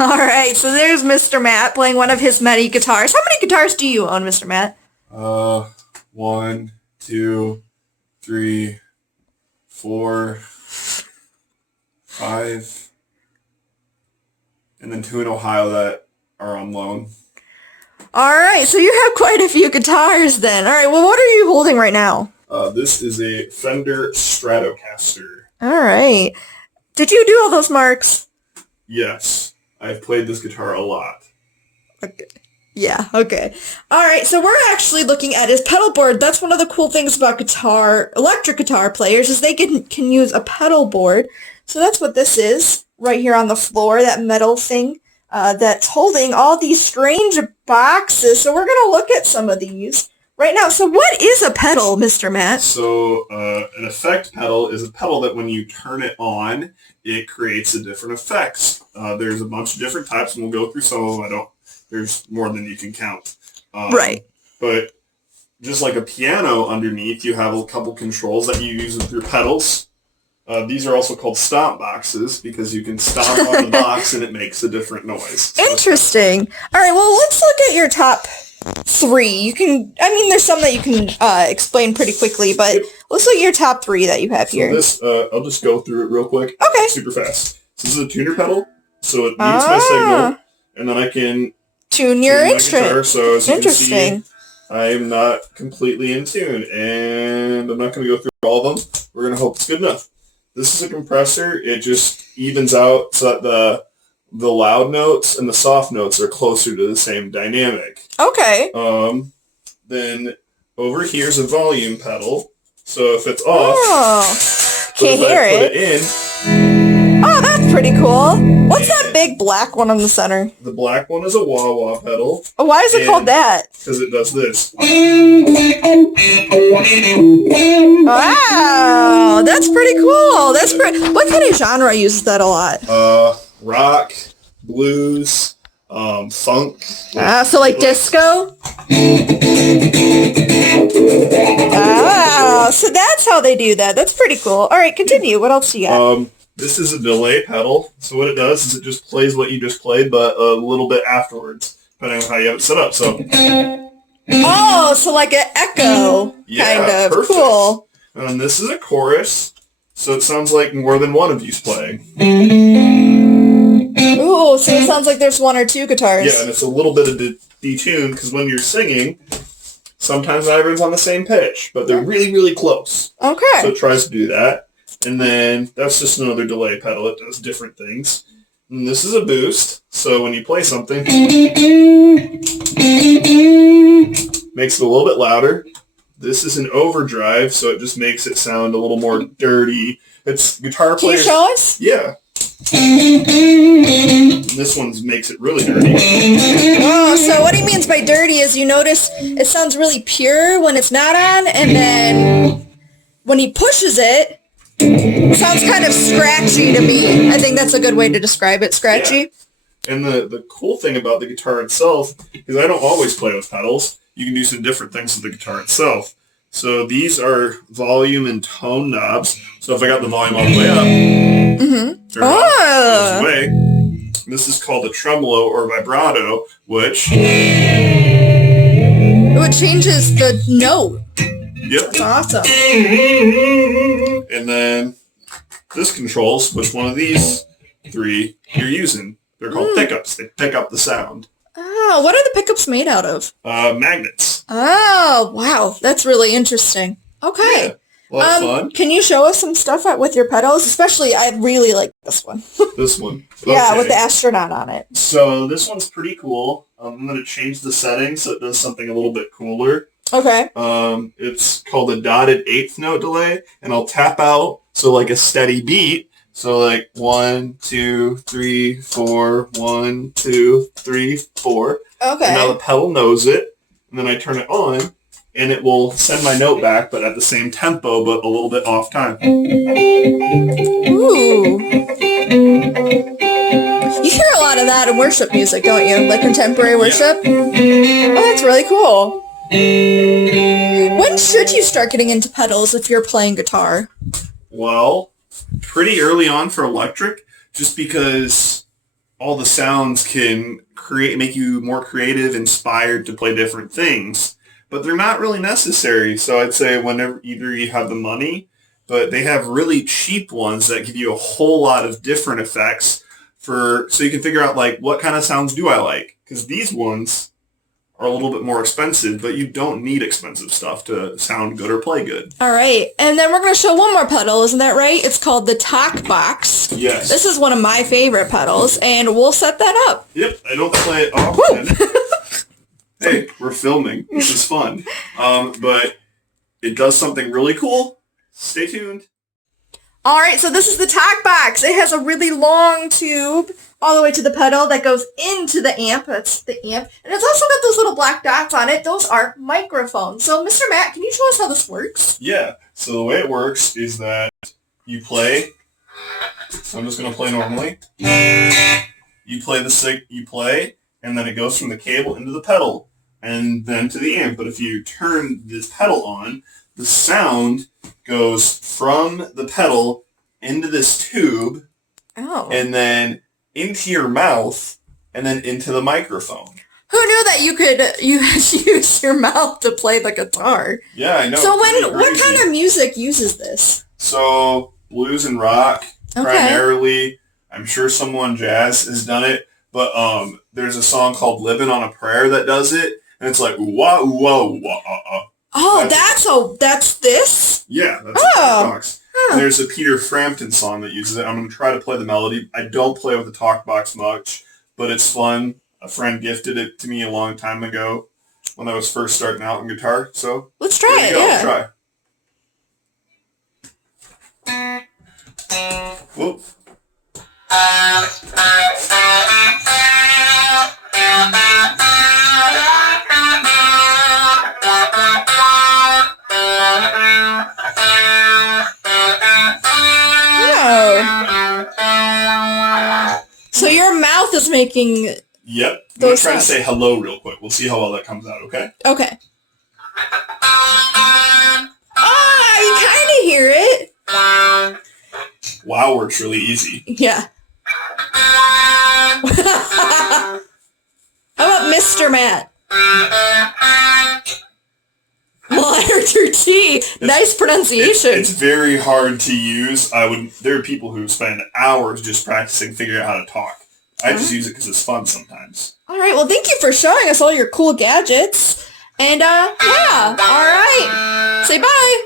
All right, so there's Mr. Matt playing one of his many guitars. How many guitars do you own, Mr. Matt? 1, 2, 3, 4, 5, and then 2 in Ohio that are on loan. All right, so you have quite a few guitars then. All right, well, what are you holding right now? This is a Fender Stratocaster. All right. Did you do all those marks? Yes, I've played this guitar a lot. Okay. Yeah, okay. All right, so we're actually looking at his pedal board. That's one of the cool things about electric guitar players, is they can use a pedal board. So that's what this is, right here on the floor, that metal thing that's holding all these strange boxes. So we're going to look at some of these right now. So what is a pedal, Mr. Matt? So an effect pedal is a pedal that when you turn it on, it creates a different effects. There's a bunch of different types, and we'll go through some of them. There's more than you can count. Right. But just like a piano underneath, you have a couple controls that you use with your pedals. These are also called stomp boxes because you can stomp on the box and it makes a different noise. Interesting. All right, well, let's look at your top 3. There's some that you can explain pretty quickly, but let's look at your top 3 that you have here. This, I'll just go through it real quick. Okay. Super fast. So this is a tuner pedal, so it mutes my signal, and then I can tune your instrument. Guitar, so as you Interesting. can see, I am not completely in tune, and I'm not going to go through all of them. We're going to hope it's good enough. This is a compressor. It just evens out so that the loud notes and the soft notes are closer to the same dynamic. Okay. Then over here's a volume pedal. So if it's off, can't hear put it. in. Oh, that's pretty cool. What's that big black one in the center? The black one is a wah-wah pedal. Oh, why is it called that? Because it does this. Wow, that's pretty cool. What kind of genre uses that a lot? Rock, blues, funk. So like disco? Ah, so that's how they do that. That's pretty cool. All right, continue. What else do you got? This is a delay pedal. So what it does is it just plays what you just played, but a little bit afterwards, depending on how you have it set up. So. Oh, so like an echo, kind of. Perfect. Cool. And this is a chorus, so it sounds like more than one of you's playing. Ooh, so it sounds like there's 1 or 2 guitars. Yeah, and it's a little bit of detuned, because when you're singing, sometimes not everyone's on the same pitch, but they're really, really close. Okay. So it tries to do that. And then that's just another delay pedal. It does different things. And this is a boost, so when you play something, makes it a little bit louder. This is an overdrive, so it just makes it sound a little more dirty. It's guitar players. Can you show us? Yeah. This one makes it really dirty. Oh, so what he means by dirty is you notice it sounds really pure when it's not on, and then when he pushes it, it sounds kind of scratchy to me. I think that's a good way to describe it, scratchy. Yeah. And the cool thing about the guitar itself is I don't always play with pedals. You can do some different things with the guitar itself. So these are volume and tone knobs. So if I got the volume all the way up, turn it off, goes away. This is called a tremolo or vibrato, which changes the note. Yep. That's awesome. And then this controls which one of these 3 you're using. They're called pickups. They pick up the sound. Oh, what are the pickups made out of? Magnets. Oh, wow. That's really interesting. Okay. Yeah. Well, that's fun. Can you show us some stuff with your pedals? Especially, I really like this one. This one. Yeah, Okay. with the astronaut on it. So this one's pretty cool. I'm going to change the settings so it does something a little bit cooler. Okay. It's called a dotted 8th note delay, and I'll tap out, so like a steady beat. So like 1, 2, 3, 4, 1, 2, 3, 4. Okay. And now the pedal knows it, and then I turn it on, and it will send my note back, but at the same tempo, but a little bit off time. Ooh. You hear a lot of that in worship music, don't you? Like contemporary worship? Yeah. Oh, that's really cool. When should you start getting into pedals if you're playing guitar? Well, pretty early on for electric, just because all the sounds can make you more creative, inspired to play different things. But they're not really necessary. So I'd say whenever either you have the money, but they have really cheap ones that give you a whole lot of different effects so you can figure out like what kind of sounds do I like? Because these ones are a little bit more expensive, but you don't need expensive stuff to sound good or play good. All right, and then we're going to show one more pedal, isn't that right? It's called the Talk Box. Yes. This is one of my favorite pedals, and we'll set that up. Yep, I don't play it often. Hey, we're filming. This is fun. But it does something really cool. Stay tuned. All right, so this is the Talk Box. It has a really long tube all the way to the pedal that goes into the amp. That's the amp. And it's also got those little black dots on it. Those are microphones. So, Mr. Matt, can you show us how this works? Yeah, so the way it works is that you play. So I'm just going to play normally. You play, and then it goes from the cable into the pedal, and then to the amp. But if you turn this pedal on, the sound goes from the pedal into this tube, and then into your mouth, and then into the microphone. Who knew that you could use your mouth to play the guitar? Yeah, I know. So what kind of music uses this? So blues and rock, primarily. I'm sure someone jazz has done it, but there's a song called "Living on a Prayer" that does it, and it's like wah wah wah. Oh, that's this? Yeah, that's the Talk Box. And there's a Peter Frampton song that uses it. I'm going to try to play the melody. I don't play with the Talk Box much, but it's fun. A friend gifted it to me a long time ago when I was first starting out in guitar. So let's try it. Yeah. Try. Whoop. So your mouth is making... Yep. I'm going to try to say hello real quick. We'll see how well that comes out, okay? Okay. Oh, you kind of hear it. Wow, works really easy. Yeah. How about Mr. Matt? Letter T. Nice pronunciation. It's very hard to use. There are people who spend hours just practicing figuring out how to talk. I just use it because it's fun sometimes. All right. Well, thank you for showing us all your cool gadgets. And, yeah. All right. Say bye.